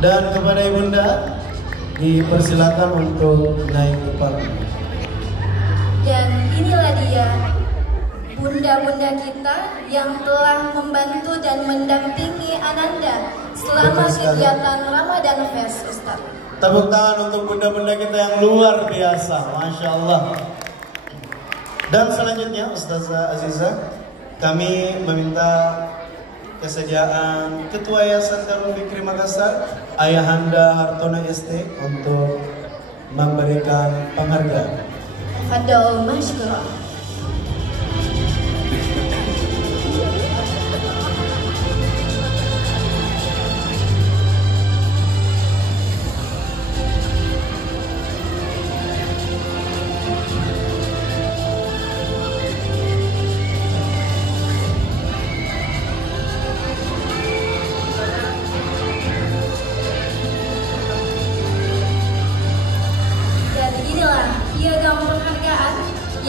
Dan kepada ibunda dipersilakan untuk naik ke panggung. Dan inilah dia bunda-bunda kita yang telah membantu dan mendampingi Ananda selama kegiatan Ramadan Fest, Ustaz. Tepuk tangan untuk bunda-bunda kita yang luar biasa, Masya Allah. Dan selanjutnya Ustazah Aziza, kami meminta kesediaan Ketua Yayasan Darul Fikri Makassar, Ayahanda Hartono ST, untuk memberikan penghargaan. Fadol masykurah.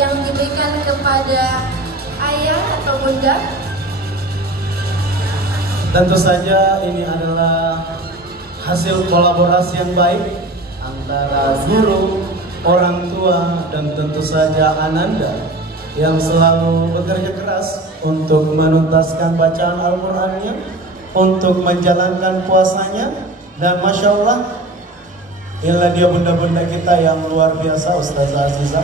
Yang diberikan kepada ayah atau bunda. Tentu saja ini adalah hasil kolaborasi yang baik antara guru, orang tua, dan tentu saja Ananda yang selalu bekerja keras untuk menuntaskan bacaan Al-Qur'annya, untuk menjalankan puasanya, dan Masya Allah, inilah dia bunda-bunda kita yang luar biasa, Ustazah Aziza.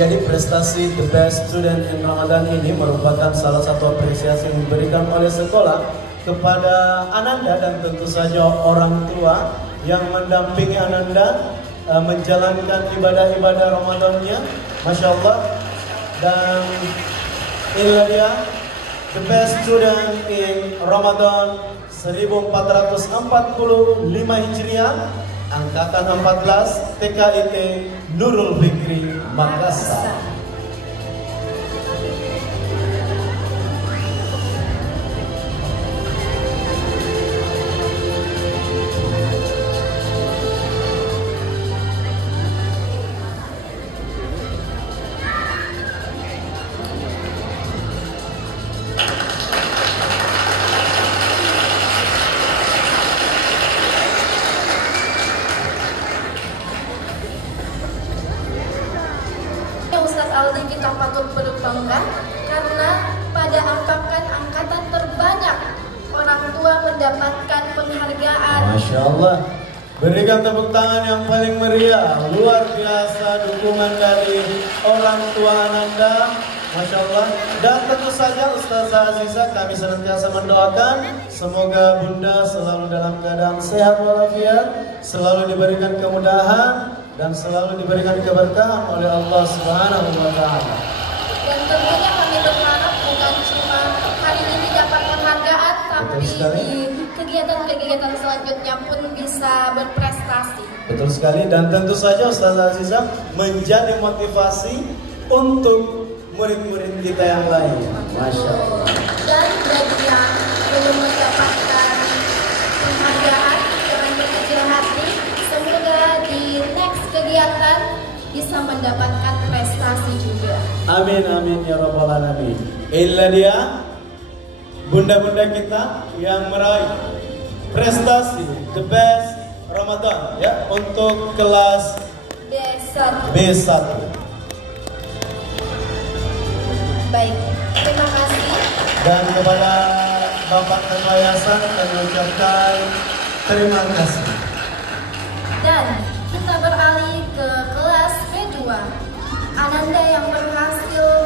Jadi prestasi The Best Student in Ramadan ini merupakan salah satu apresiasi yang diberikan oleh sekolah kepada Ananda dan tentu saja orang tua yang mendampingi Ananda menjalankan ibadah-ibadah Ramadannya, Masya Allah. Dan inilah dia The Best Student in Ramadan 1445 Hijriah, Angkatan 14 TKIT Nurul Fikri Makassar. Aldi kita patut berbangga karena pada angkatan terbanyak orang tua mendapatkan penghargaan. Masya Allah, berikan tepuk tangan yang paling meriah. Luar biasa dukungan dari orang tua Ananda, Masya Allah. Dan tentu saja Ustazah Aziza, kami senantiasa mendoakan semoga bunda selalu dalam keadaan sehat walafiat, selalu diberikan kemudahan dan selalu diberikan keberkahan oleh Allah Subhanahu wa Ta'ala. Dan tentunya kami berharap bukan cuma hari ini dapat penghargaan, tapi di kegiatan-kegiatan selanjutnya pun bisa berprestasi. Betul sekali, dan tentu saja Ustazah Aziza menjadi motivasi untuk murid-murid kita yang lain. Masya Allah. Dan bagi yang belum mendapatkan penghargaan, jangan berkecil hati. Semoga di next kegiatan bisa mendapatkan prestasi juga. Amin amin ya rabbal alamin. Inilah dia bunda-bunda kita yang meraih prestasi The Best Ramadan ya untuk kelas B1. Baik, terima kasih. Dan kepada Bapak Ketua Yayasan kami ucapkan terima kasih. Dan kita beralih ke kelas B2. Ananda yang berhasil